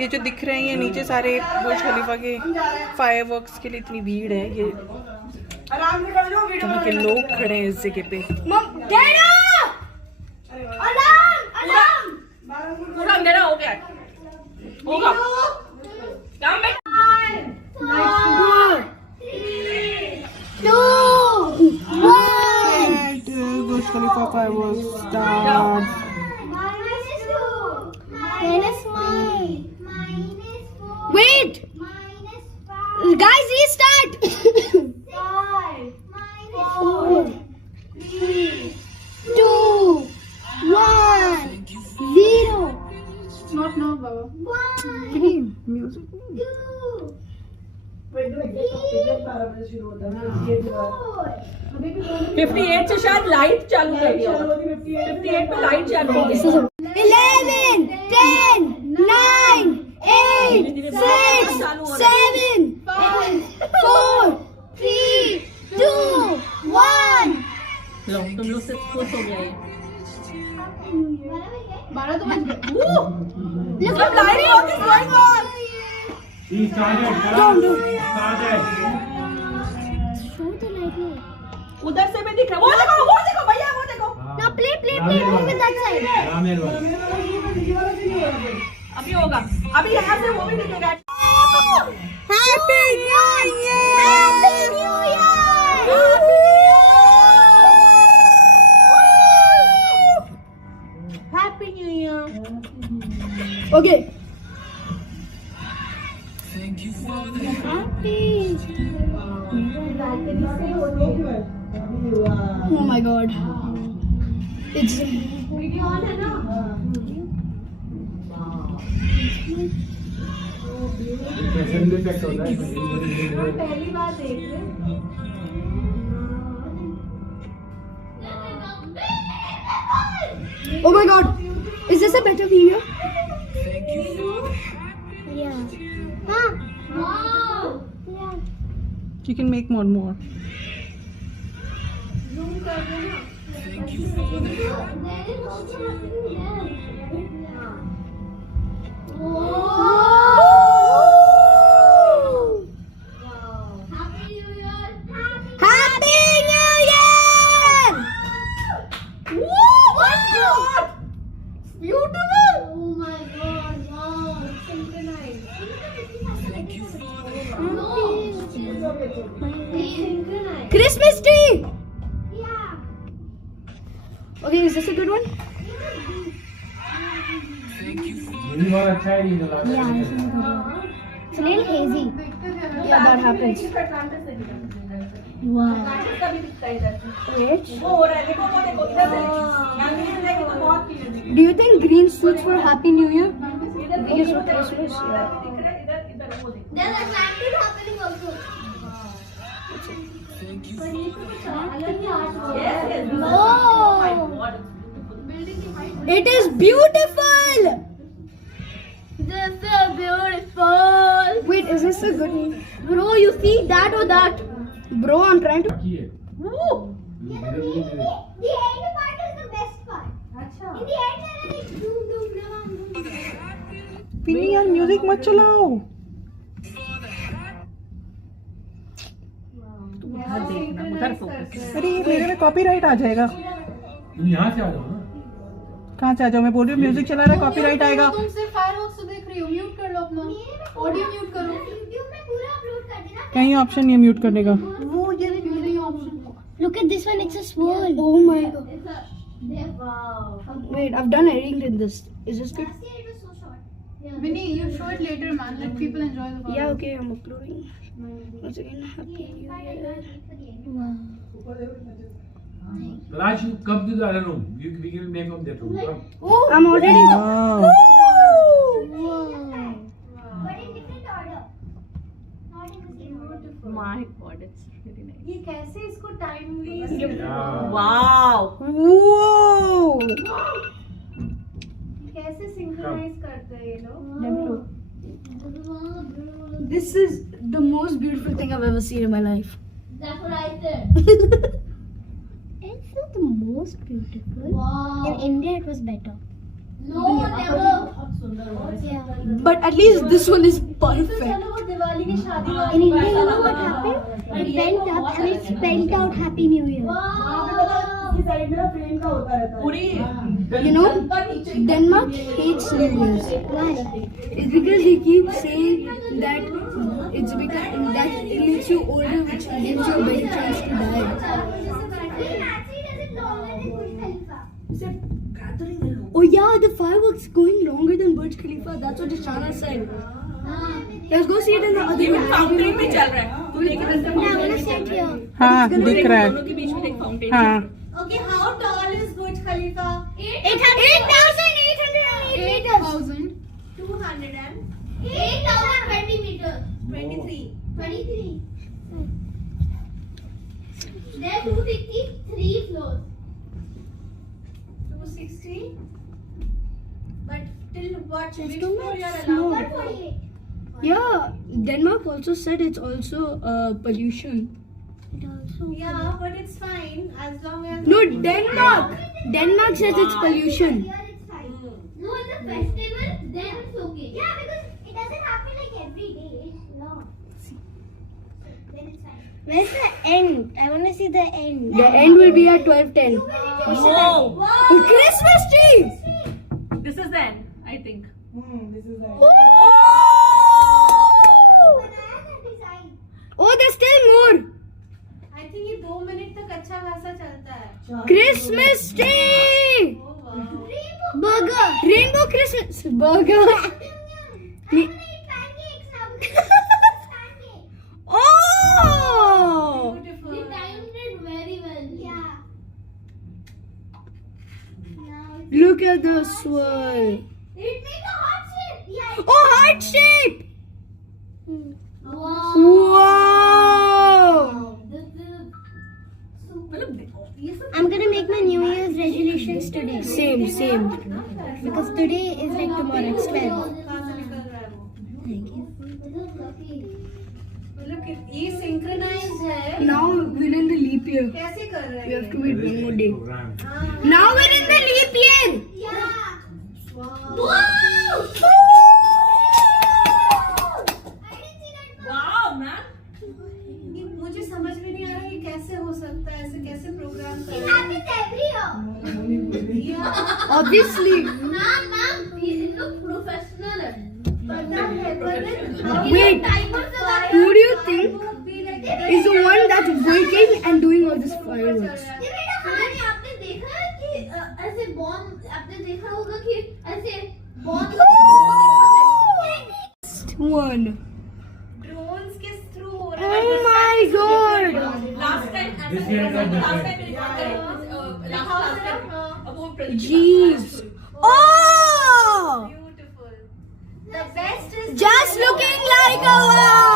ये जो दिख रहे हैं ये नीचे सारे बुर्ज खलीफा के फायरवर्क्स के लिए इतनी भीड़ है। ये जहाँ के लोग खड़े हैं इस जगह पे। पूरा अंधेरा हो गया होगा। Burj Khalifa fireworks start. Wait! Guys, restart! 4, 3, 2, 1, 0. Not now, Baba. 1, Music. 2, 58 से शायद लाइट चालू कर दिया। 58 पे लाइट चालू हो गई। 11, 10, 9, 8, 6, 7, 5, 4, 3, 2, 1. लो तुम लोग से खुश हो गया ये। 12 तो बज गए। Look at light is going on. Don't do. Show the lightning. उधर से भी दिख रहा है। वो देखो भैया वो देखो। Now play. Move in that side. अभी होगा। अभी यहाँ से वो भी दिखेगा। Happy New Year! Happy New Year! Happy New Year. Okay. Oh my God. It's video on है ना? पहली बार देख रहे हैं। Oh my God. Is this a better video? Yeah. Wow. Yeah. You can make more. Zoom कर दो ना। Happy New Year! Beautiful. Oh my God! Wow. Synchronized. Christmas tree. Okay, is this a good one? Yeah, this is a good one. It's a little hazy. Yeah, that happens. Wow. Wait. Do you think green suits for Happy New Year? Because for Christmas, yeah. There's Atlantic happening also. Oh, it is beautiful. This is beautiful. Wait, is this a good one? Bro, you see that or that? Bro, I'm trying to. The end part is the best part. In the end, there is doom, doom, doom, doom. पिनी यार music मत चलाओ। उधर देखना, उधर focus. अरे ये मेरे में कॉपीराइट आ जाएगा। तुम यहाँ से आ जाओ ना। कहाँ से आ जाओ? मैं बोल रही हूँ म्यूजिक चला रहा है, कॉपीराइट आएगा। तुम सिर्फ फायरवर्क्स देख रही हो, म्यूट कर लो अपना ऑडियो, म्यूट करो। YouTube में पूरा अपलोड कर देना। कहीं ऑप्शन नहीं है म्यूट करने का। वो ये नहीं option. Look at this one, it's a swirl. Oh my God. Wow. Wait, I've done editing in this. Is this good? Last year it was so short. Vinny, you show it later, man. Let people enjoy the fun. Yeah, okay, I'm uploading. Once again, Happy New Year. Wow. Raj, you come to the other room. We can make from that room. Come. I'm already. Wow. But in different order. Not in the same order. My God, it's really nice. ये कैसे इसको timely Yeah. Wow. Whoa. कैसे synchronise करते हैं ये लोग? This is the most beautiful thing I've ever seen in my life. That's what I said. It's not the most beautiful. Wow. In India, it was better. No, never. Yeah. but at least this one is perfect. In India, you know what happened? It went up and it spelled out Happy New Year. You know, Denmark hates New Year's. Why? It's because he keeps saying that it's because that it makes you older, which gives you a better chance to die. It actually doesn't longer than Burj Khalifa. Oh yeah, the fireworks going longer than Burj Khalifa. That's what Shana said. Let's go see it in the other room. Fountain में चल रहा है तू देख Yeah, I want to sit here. हाँ दिख रहा दोनों है के बीच में एक फाउंटेन हाँ Okay, how tall is Burj Khalifa? 8,808 meters. 200 and 8,020 meters. 23. 23. There are 263 floors. 260. But till what? Just Which don't floor you are make allowed? snow. 148. Yeah, Denmark also said it's also pollution. Yeah, but it's fine as long as. No, Denmark. Denmark says it's pollution. Here it's fine. No, it's a festival, then it's okay. Yeah, because it doesn't happen like every day. No. Then it's fine. Where's the end? I want to see the end. The end will be at 12:10. Whoa! Christmas tree! This is the end, I think. Banana design. Oh, there's still more. I think ये 2 minute तक अच्छा खासा चलता है. Christmas tree! Oh wow. Burger. Rainbow Christmas burger. I'm gonna eat pancakes now because it's pancake. Oh! Beautiful. They timed it very well. Yeah. Now Look at the swirl. it made a heart shape. Yeah. Oh, heart shape! Wow. Wow! This is I'm gonna make my New Year's resolutions today. Same. Because today is like tomorrow. It's 12. कहाँ से निकल रहा है वो? Thank you. मतलब कि ये synchronized है. Now we're in the leap year. कैसे कर रहे We हैं? have to wait one more day. Program. Now we're in the leap year. Yeah. Wow. I didn't see that. Wow, man. ये मुझे समझ में नहीं आ रहा ये कैसे हो सकता है ऐसे कैसे प्रोग्राम कर It रहे happens every year. हैं. Obviously. Ma'am, it looks professional. पता है पर Wait. Who do you think is the one that's working and doing all this fireworks? ये बेटा कहानी आपने देखा है कि ऐसे बॉम्ब आपने देखा होगा कि ऐसे बॉम्ब One. ड्रोन्स के थ्रू हो Oh my god. Last time, This year is the last best. time, last time, अब वो prediction Jeez. Oh! Beautiful. The best is Just looking like a wow.